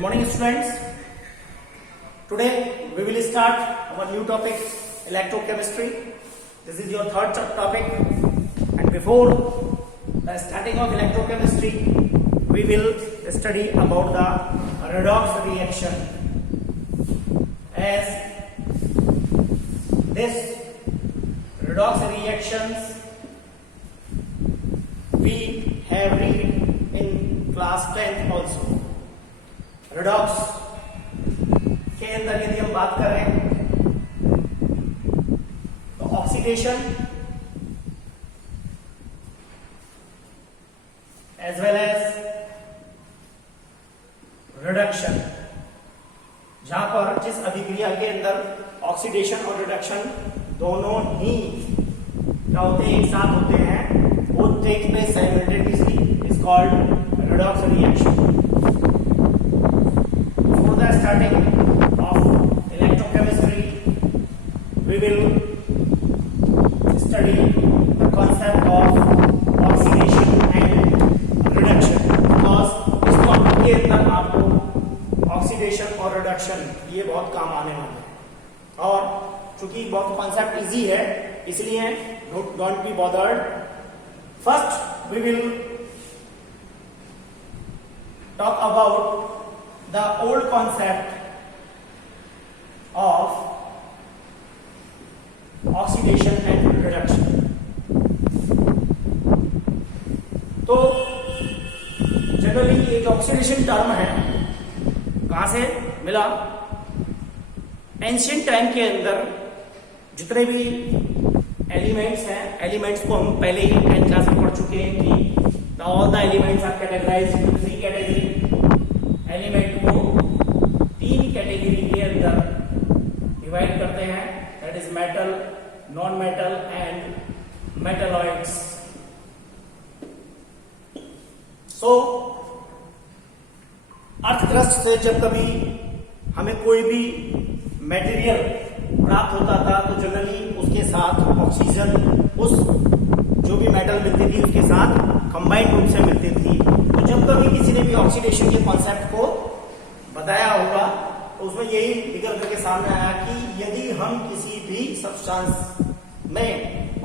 Good morning, students. Today we will start our new topic, electrochemistry. This is your third topic, and before the starting of electrochemistry, we will study about the redox reaction. As this redox reactions we have read in class 10 also. redox के अंदर यदि हम बात करें तो oxidation as well as reduction, जहां पर जिस अभिक्रिया के अंदर ऑक्सीडेशन और रिडक्शन दोनों ही क्या होते हैं, एक साथ होते हैं, वो take place simultaneously is called redox reaction. For the starting of electrochemistry, we will study the concept of oxidation and reduction, because इस टॉपिक के अंदर आपको ऑक्सीडेशन और रिडक्शन ये बहुत काम आने वाले हैं, और चूंकि बहुत कॉन्सेप्ट इजी है इसलिए don't be bothered. First we will talk about the old concept of oxidation and reduction. तो जनरली ये जो ऑक्सीडेशन टर्म है कहां से मिला? एंशिएंट टाइम के अंदर जितने भी एलिमेंट्स हैं, एलिमेंट्स को हम पहले ही 10th क्लास में पढ़ चुके हैं कि all the elements are categorized into three category. Element को तीन कैटेगरी के अंदर डिवाइड करते हैं, that is metal, non metal and metalloids. So earth crust से जब कभी हमें कोई भी मटेरियल प्राप्त होता था तो जनरली उसके साथ ऑक्सीजन उस जो भी मेटल मिलती थी उसके साथ कंबाइंड रूप से मिलती थी. तो जब कभी किसी ने भी ऑक्सीडेशन के कॉन्सेप्ट को बताया होगा तो उसमें यही निकल करके सामने आया कि यदि हम किसी भी सब्सटेंस में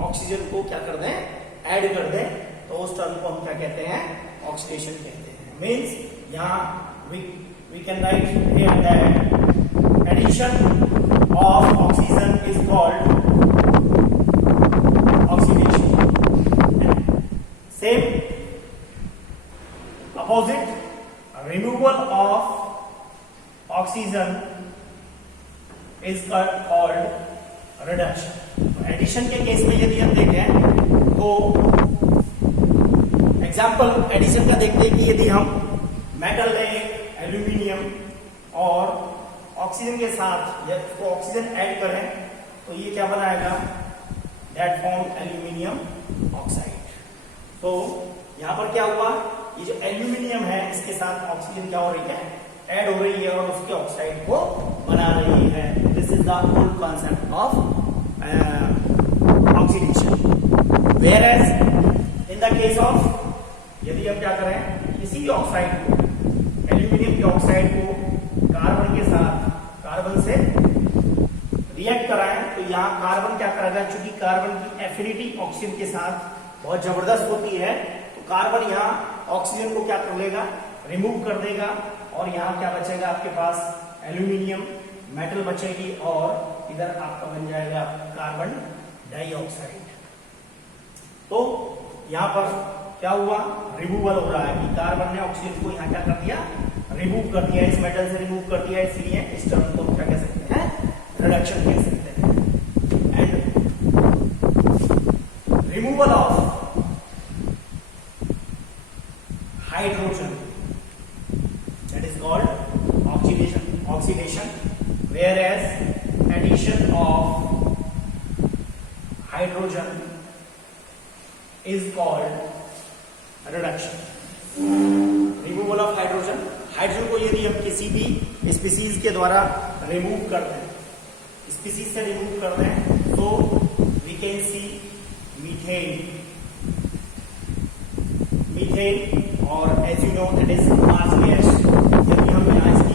ऑक्सीजन को क्या कर दें, ऐड कर दें, तो उस टर्म को हम क्या कहते हैं, ऑक्सीडेशन कहते हैं. मींस यहां we can write here that addition of oxygen is called oxidation. Same opposite, removal of oxygen is called reduction. Addition के केस में यदि हम देखें तो एग्जाम्पल एडिशन का देखते हैं कि यदि हम मेटल लें एल्यूमिनियम और ऑक्सीजन के साथ यदि ऑक्सीजन ऐड करें तो ये क्या बनाएगा, दैट फॉर्म एल्यूमिनियम ऑक्साइड. तो यहां पर क्या हुआ, ये जो एल्यूमिनियम है इसके साथ ऑक्सीजन क्या हो रही है, ऐड हो रही है और उसके ऑक्साइड को बना रही है. This is the whole concept of oxidation. Whereas in the case of यदि हम क्या करें, किसी भी ऑक्साइड को, एल्यूमिनियम के ऑक्साइड को कार्बन के साथ, कार्बन से रिएक्ट कराएं तो यहाँ कार्बन क्या करेगा, चूंकि कार्बन की एफिनिटी ऑक्सीजन के साथ बहुत जबरदस्त होती है तो कार्बन यहाँ ऑक्सीजन को क्या कर लेगा, रिमूव कर देगा, और यहाँ क्या बचेगा आपके पास, एल्यूमिनियम मेटल बचेगी, और इधर आपका बन जाएगा कार्बन डाइऑक्साइड. तो यहाँ पर क्या हुआ, रिमूवल हो रहा है कि कार्बन ने ऑक्सीजन को यहाँ क्या कर दिया, रिमूव कर दिया, इस मेटल से रिमूव कर दिया, इसलिए इस टर्म को क्या कह सकते हैं, रिडक्शन कह सकते हैं. And removal of hydrogen, that is called oxidation, whereas addition of hydrogen is called reduction. Removal of hydrogen को यदि हम किसी भी स्पीसीज के द्वारा रिमूव कर दें, स्पीसीज से रिमूव कर दें तो वी कैन सी मीथेन, और as you know that is marsh gas. यदि हम यहाँ इसकी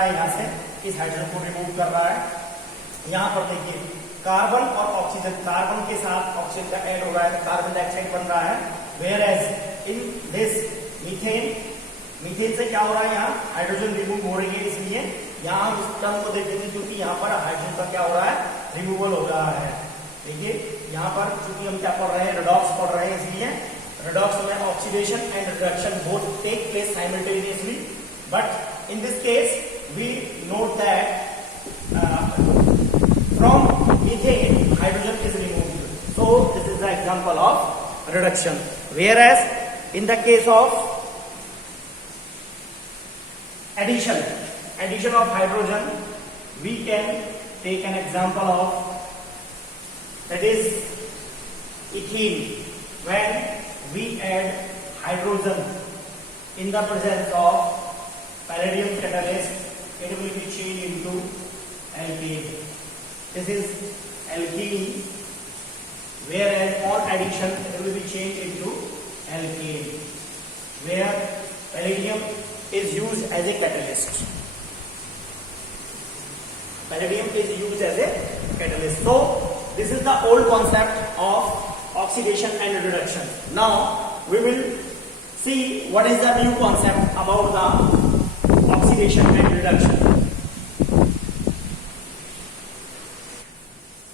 रहा है, यहाँ से इस हाइड्रोजन को रिमूव कर रहा है। यहाँ पर देखिए कार्बन और ऑक्सीजन, कार्बन के साथ ऑक्सीजन का ऐड हो रहा है, कार्बन डाइऑक्साइड बन रहा है। Whereas in this methane, methane से क्या हो रहा है, यहाँ हाइड्रोजन रिमूव हो रही है, इसलिए यहाँ हम इस टर्म को देखेंगे क्योंकि यहाँ पर हाइड्रोजन का क्या हो रहा है, रिमूवल हो रहा है। देखिए यहाँ पर चूंकि हम क्या पढ़ रहे हैं, रेडॉक्स पढ़ रहे हैं, इसलिए रेडॉक्स में oxidation and reduction both take place simultaneously, but in this case we note that from methane hydrogen is removed, so this is the example of reduction. Whereas in the case of addition of hydrogen, we can take an example of, that is ethene. When we add hydrogen in the presence of palladium catalyst, it will be changed into alkane. This is alkene, whereas on addition it will be changed into alkane, where palladium is used as a catalyst. Palladium is used as a catalyst. So this is the old concept of oxidation and reduction. Now we will see what is the new concept about the oxidation and reduction.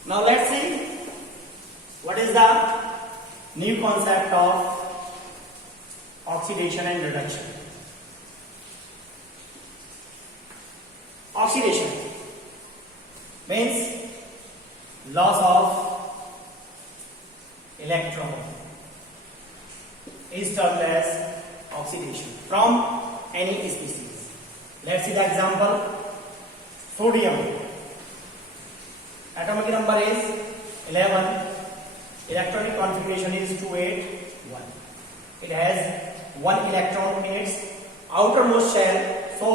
Now let's see what is the new concept of oxidation and reduction. Oxidation means loss of electron is termed as oxidation from any species. Let's see the example. Sodium. Atomic number is 11. Electronic configuration is 281. It has one electron in its outermost shell, so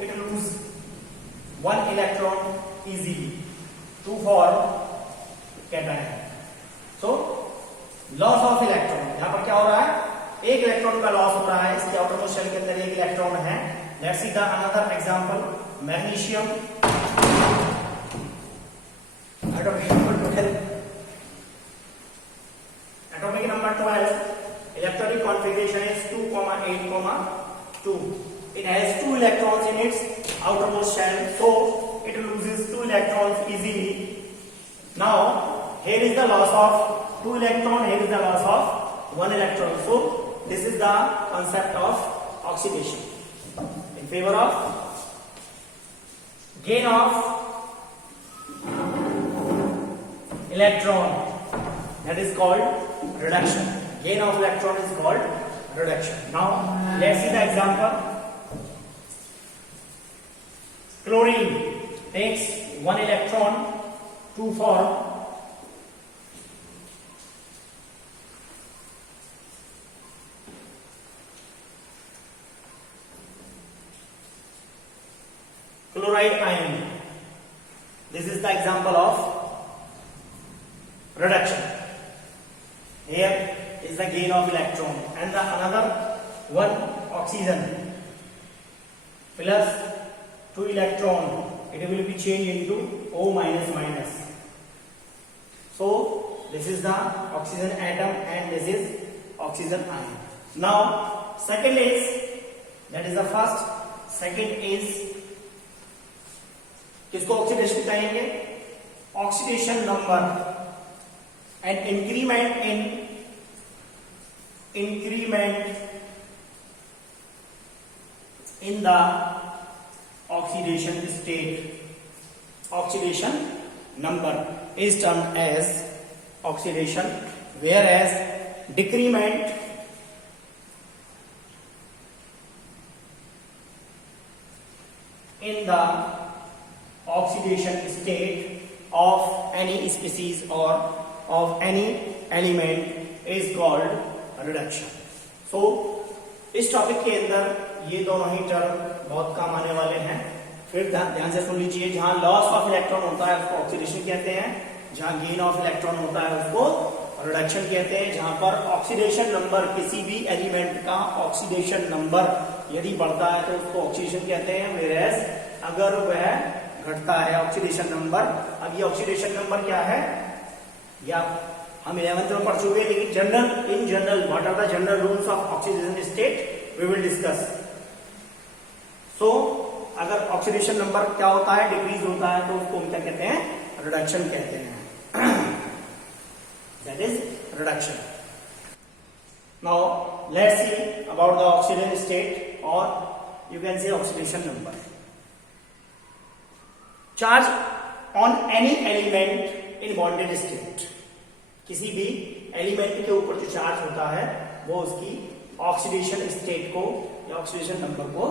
it loses one electron easily to form cation. So loss of electron, यहाँ पर क्या हो रहा है, एक electron का loss हो रहा है, इसके outermost shell के अंदर एक इलेक्ट्रॉन है. Let's see the another example. Magnesium. Atomic number 12. Atomic number 12. Electronic configuration is 2,8,2. It has two electrons in its outermost shell, so it loses two electrons easily. Now here is the loss of two electrons, here is the loss of one electron. So this is the concept of oxidation in favor of gain of electron, that is called reduction. Gain of electron is called reduction. Now let's see the example. Chlorine takes one electron to form chloride ion. This is the example of reduction. Here is the gain of electron, and the another one oxygen plus two electron, it will be changed into O minus minus. So this is the oxygen atom and this is oxygen ion. Now second is, that is the first, second is किसको oxidation कहेंगे, oxidation number and increment in the oxidation state. Oxidation number is termed as oxidation, whereas decrement in the oxidation state of any species or of any element is called reduction. So इस topic के अंदर ये दोनों ही term बहुत काम आने वाले हैं. फिर ध्यान से सुन लीजिए. जहां लॉस ऑफ इलेक्ट्रॉन होता है उसको ऑक्सीडेशन कहते हैं, जहां गेन ऑफ इलेक्ट्रॉन होता है उसको रिडक्शन कहते हैं. जहां पर ऑक्सीडेशन नंबर, किसी भी एलिमेंट का ऑक्सीडेशन नंबर यदि बढ़ता है तो उसको ऑक्सीडेशन कहते हैं, whereas अगर वह घटता है ऑक्सीडेशन नंबर। अब ये ऑक्सीडेशन नंबर क्या है, या हम 11th में पढ़ चुके हैं, लेकिन in general what are the general rules of oxidation state we will discuss. So अगर ऑक्सीडेशन नंबर क्या होता है, डिक्रीज होता है, तो उसको हम क्या कहते हैं, रिडक्शन कहते हैं। That is reduction. Now let's see about the oxidation state, और you can say oxidation number. Charge on any element in bonded state, किसी भी एलिमेंट के ऊपर जो चार्ज होता है वो उसकी ऑक्सीडेशन स्टेट को या ऑक्सीडेशन नंबर को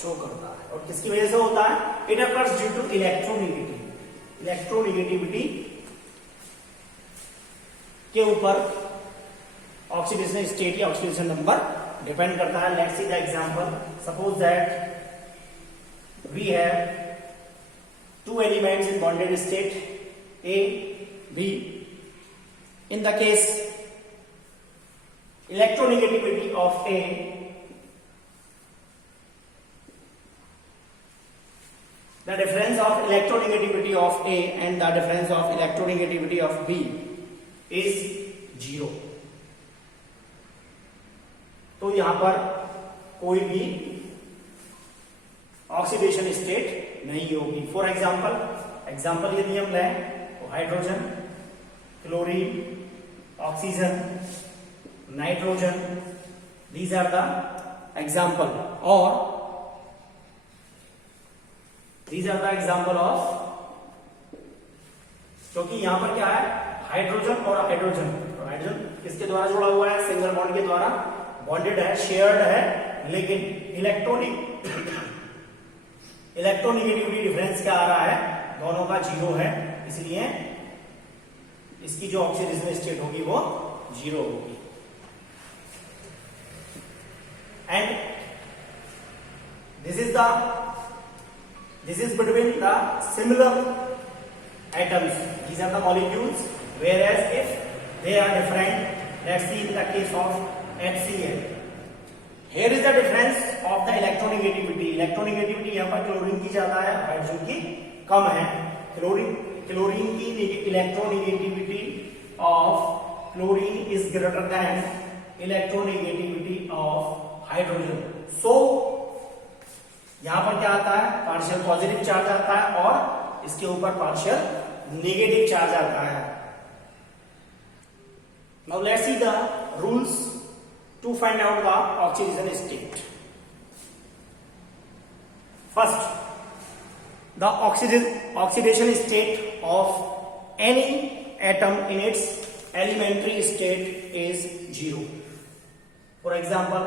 शो करता है। और किसकी वजह से होता है, it occurs due to electronegativity. Electronegativity के ऊपर ऑक्सीडेशन स्टेट या ऑक्सीडेशन नंबर डिपेंड करता है। Let's see the example. Suppose that we have two elements in bonded state A, B. In the case electronegativity of A the difference of electronegativity of A and the difference of electronegativity of B is 0. तो यहां पर कोई भी oxidation state नहीं होगी। For example यदि हम लें तो hydrogen, chlorine, oxygen, nitrogen, these are the example, और these are the example of, क्योंकि यहां पर क्या है, हाइड्रोजन और हाइड्रोजन। तो हाइड्रोजन किसके द्वारा जुड़ा हुआ है, सिंगल बॉन्ड के द्वारा बॉन्डेड है, शेयर्ड है, लेकिन इलेक्ट्रोनेगेटिविटी डिफरेंस क्या आ रहा है, दोनों का 0 है, इसलिए इसकी जो ऑक्सीडेशन स्टेट होगी वो 0 होगी। And this is between the similar atoms, these are the molecules, whereas if they are different, let's see in the case of HCl। Here is the difference of the electronegativity. Electronegativity यहाँ पर chlorine की ज्यादा है, hydrogen की कम है। Chlorine की electronegativity of chlorine is greater than electronegativity of hydrogen. So यहाँ पर क्या आता है, पार्शियल पॉजिटिव चार्ज आता है और इसके ऊपर पार्शियल नेगेटिव चार्ज आता है। Now let's see the rules to find out the oxidation state. First, the oxidation state of any atom in its elementary state is 0. For example,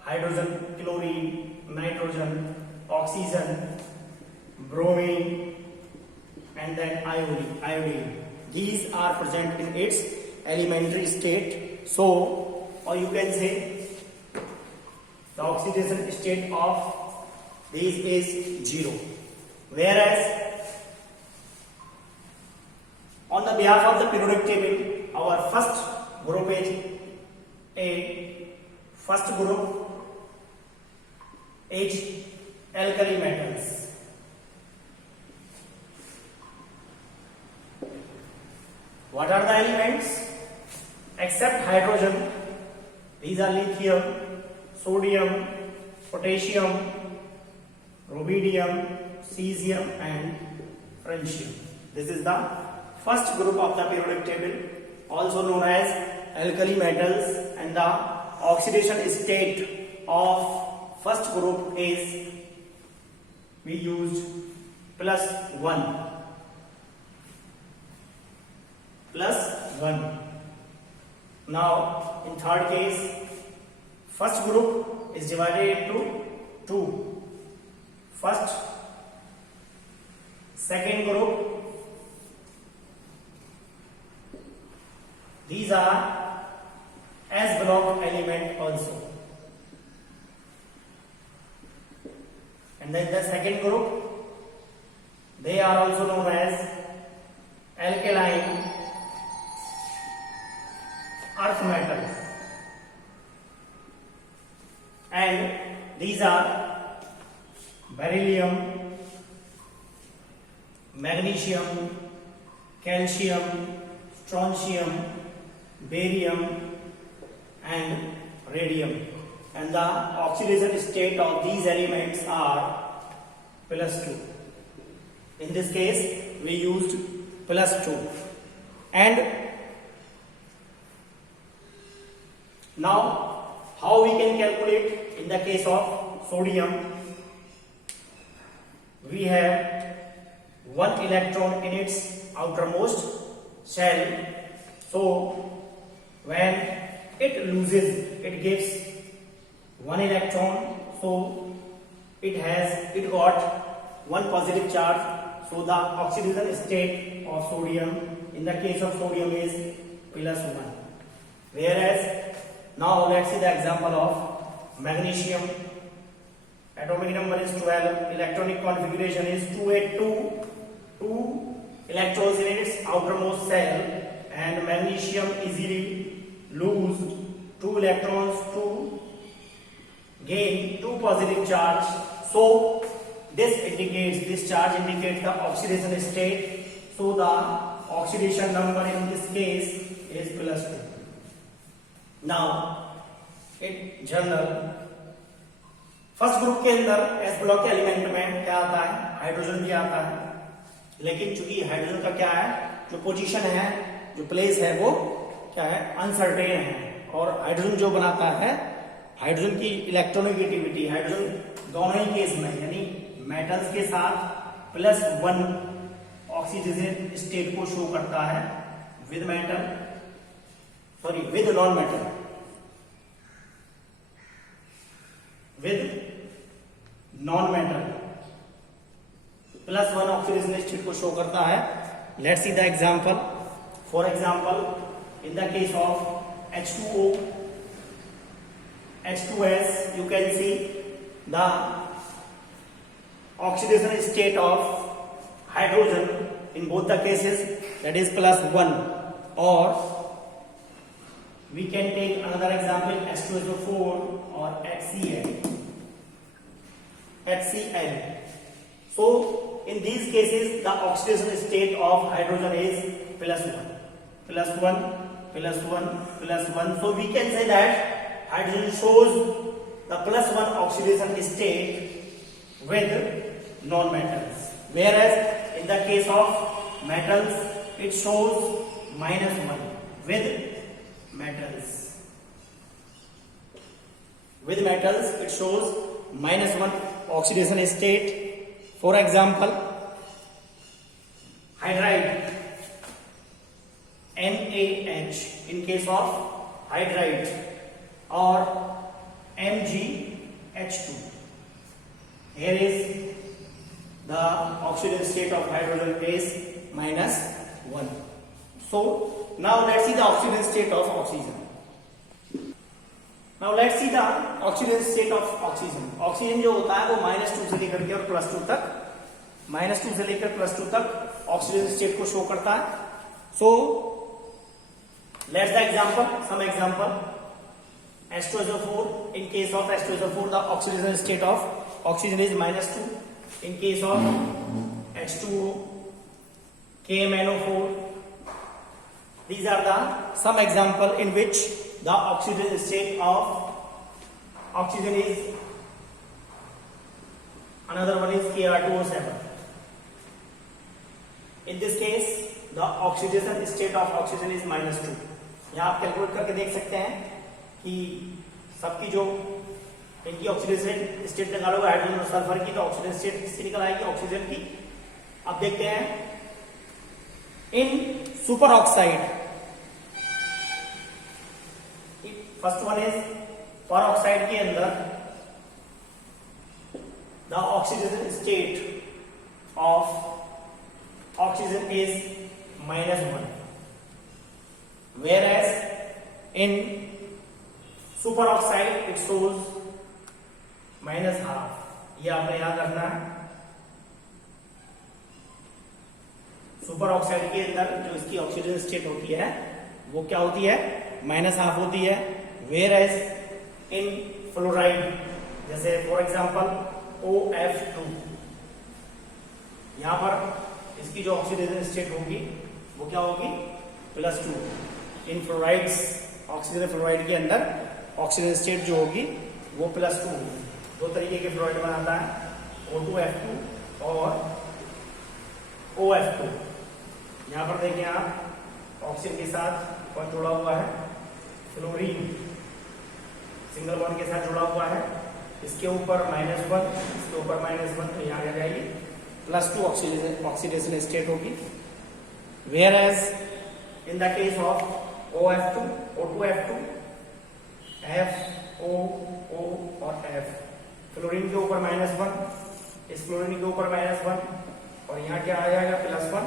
hydrogen, chlorine, nitrogen, oxygen, bromine, and then iodine. These are present in its elementary state. So, or you can say the oxidation state of these is 0. Whereas on the behalf of the periodic table, our first group is alkali metals. What are the elements? Except hydrogen, these are lithium, sodium, potassium, rubidium, cesium and francium. This is the first group of the periodic table, also known as alkali metals, and the oxidation state of first group is, we used +1. Now in third case, first group is divided into 2. First, second group, these are S block element also, and then the second group, they are also known as alkaline earth metal, and these are beryllium, magnesium, calcium, strontium, barium and radium, and the oxidation state of these elements are +2. In this case we used +2. And now how we can calculate in the case of sodium? We have one electron in its outermost shell, so when it loses, it gives one electron, so it got one positive charge, so the oxidation state of sodium in the case of sodium is +1. Whereas now let's see the example of magnesium. Atomic number is 12, electronic configuration is 282, 2 electrons in its outermost shell, and magnesium easily lose 2 electrons to gain 2 positive charge. So this charge indicates the oxidation state, so the oxidation number in this case is +2. Now in general first group के अंदर S block के element में क्या आता है? Hydrogen भी आता है, लेकिन चूंकि हाइड्रोजन का क्या है, जो पोजीशन है, जो प्लेस है, वो क्या है, अनसर्टेन है। और हाइड्रोजन जो बनाता है, हाइड्रोजन की इलेक्ट्रोनेगेटिविटी, हाइड्रोजन दोनों ही केस में यानी मेटल्स के साथ +1 ऑक्सीजन स्टेट को शो करता है, with non metal, with non metal +1 oxygen state को शो करता है। Let's see the example. For example, in the case of H2O, H2S, you can see the oxidation state of hydrogen in both the cases, that is +1. Or we can take another example, H2SO4 or HCl. So in these cases the oxidation state of hydrogen is +1. So we can say that hydrogen shows the +1 oxidation state with non-metals, whereas in the case of metals it shows -1 with metals. With metals it shows -1 oxidation state. For example, hydride, NaH in case of hydride, or MgH2. Here is the oxidation state of hydrogen is -1. So now let's see the oxidation state of oxygen. Now let's see the oxidation state of oxygen. Oxygen जो होता है वो -2 से लेकर के और +2 तक, -2 से लेकर +2 तक ऑक्सीजन स्टेट को शो करता है. So let's the example, some example. H2SO4, in case of H2SO4 the oxidation state of oxygen is -2. In case of H2O, KMnO4, these are the some example in which the oxidation state of oxygen is, another one is Kr2O7. In this case the oxidation state of oxygen is -2. यहाँ आप calculate करके देख सकते हैं कि सबकी जो इनकी ऑक्सीडेशन स्टेट निकालोगे हाइड्रोजन और सल्फर की, तो ऑक्सीजन स्टेट किससे निकल आएगी? ऑक्सीजन की. अब देखते हैं in superoxide. First one is peroxide के अंदर the oxygen state of oxygen is -1, whereas in superoxide it shows -12. ये आपने याद रखना है. सुपर ऑक्साइड के अंदर जो इसकी ऑक्सीजन स्टेट होती है वो क्या होती है? -12 होती है. whereas in फ्लोराइड, जैसे फॉर एग्जांपल OF2, यहां पर इसकी जो ऑक्सीडेशन स्टेट होगी वो क्या होगी, +2। इन फ्लोराइड्स, ऑक्सीजन फ्लोराइड के अंदर ऑक्सीजन स्टेट जो होगी वो +2। दो तरीके के फ्लोराइड बनाता है, O2F2 और OF2। यहां पर देखिए आप ऑक्सीजन के साथ कौन जुड़ा हुआ है, फ्लोरीन सिंगल बॉन्ड के साथ जुड़ा हुआ है, इसके ऊपर -1, इसके ऊपर -1, तो यहाँ आ जाएगी +2 ऑक्सीडेशन स्टेट होगी। Whereas in the case of OF2, O2F2, F, O और F, फ्लोरीन के ऊपर -1, इस फ्लोरीन के ऊपर -1 और यहाँ क्या आ जाएगा, +1।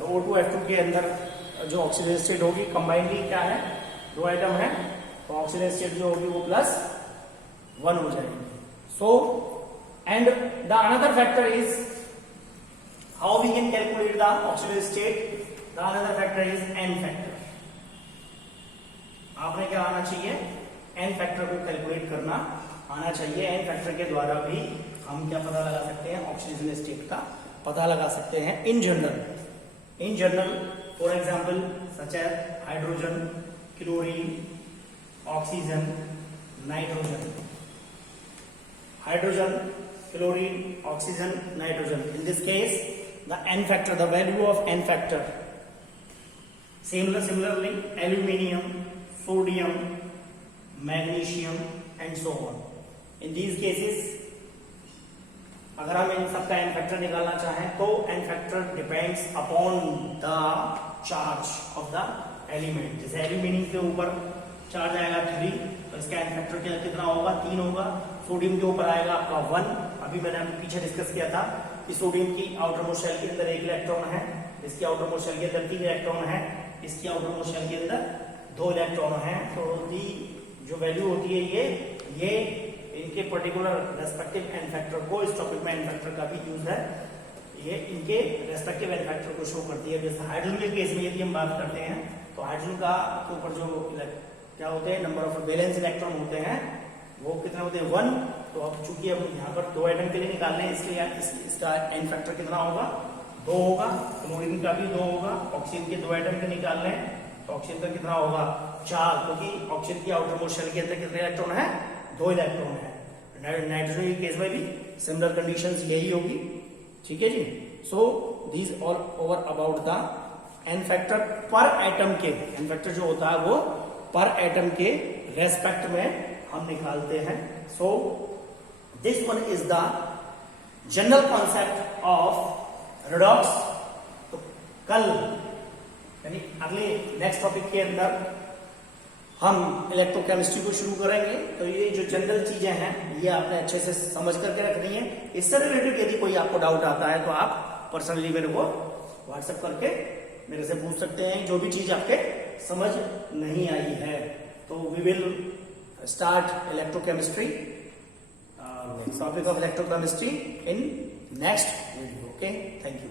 तो O2F2 के अंदर जो ऑक्सीजन स्टेट होगी कंबाइनली क्या है, 2 आइटम है, तो ऑक्सीजन स्टेट जो होगी वो +1 हो जाएगी। So and the another factor is how we can calculate the oxygen state. The another factor is n factor. आपने क्या आना चाहिए, n फैक्टर को कैलकुलेट करना आना चाहिए। n फैक्टर के द्वारा भी हम क्या पता लगा सकते हैं, ऑक्सीजन स्टेट का पता लगा सकते हैं। In general for example such as hydrogen, chlorine, oxygen, nitrogen. Hydrogen, chlorine, oxygen, nitrogen. In this case, the n factor, the value of n factor. Similarly, aluminium, sodium, magnesium, and so on. In these cases, अगर हम इन सबका n factor निकालना चाहें तो n factor depends upon the charge of the element. जैसे aluminium के ऊपर charge आएगा 3, तो इसका n factor कितना होगा, 3 होगा। सोडियम के ऊपर आएगा आपका 1। अभी मैंने पीछे डिस्कस किया था कि सोडियम की आउटर मोस्ट शेल के अंदर 1 इलेक्ट्रॉन है, इसकी आउटर मोस्ट शेल के अंदर 3 इलेक्ट्रॉन है, इसकी आउटर मोस्ट शेल के अंदर 2 इलेक्ट्रॉन है। तो दी जो वैल्यू होती है ये इनके पर्टिकुलर रेस्पेक्टिव एन फैक्टर को, इस टॉपिक में एन फैक्टर का भी यूज है, ये इनके रेस्पेक्टिव एन फैक्टर को शो करती है। जैसे हाइड्रोजन के केस में यदि हम बात करते हैं तो हाइड्रोजन का ऊपर जो क्या होते हैं, नंबर ऑफ वैलेंस इलेक्ट्रॉन होते हैं वो कितने होते हैं, 1। तो अब चूंकि हम यहाँ पर 2 आइटम के लिए निकालने हैं, इसलिए इसका एन फैक्टर कितना होगा, 2 होगा। क्लोरीन का भी 2 होगा। ऑक्सीजन के 2 आइटम के निकालने हैं तो ऑक्सीजन का कितना होगा, 4, क्योंकि ऑक्सीजन की आउटर मोस्ट शेल के अंदर कितने इलेक्ट्रॉन है, 2 इलेक्ट्रॉन है। नाइट्रोजन के केस में भी सिमिलर कंडीशंस यही होगी। ठीक है जी। So these all over about the n factor पर एटम के। एन फैक्टर जो होता है वो पर एटम के रेस्पेक्ट में हम निकालते हैं। So this one is the general concept of redox. तो कल यानी अगले नेक्स्ट टॉपिक के अंदर हम इलेक्ट्रोकेमिस्ट्री को शुरू करेंगे। तो ये जो जनरल चीजें हैं ये आपने अच्छे से समझ करके रखनी है। इससे रिलेटेड यदि कोई आपको डाउट आता है तो आप पर्सनली मेरे को व्हाट्सएप करके मेरे से पूछ सकते हैं, जो भी चीज आपके समझ नहीं आई है। तो we will start electrochemistry, topic of electrochemistry in next video. Okay, thank you.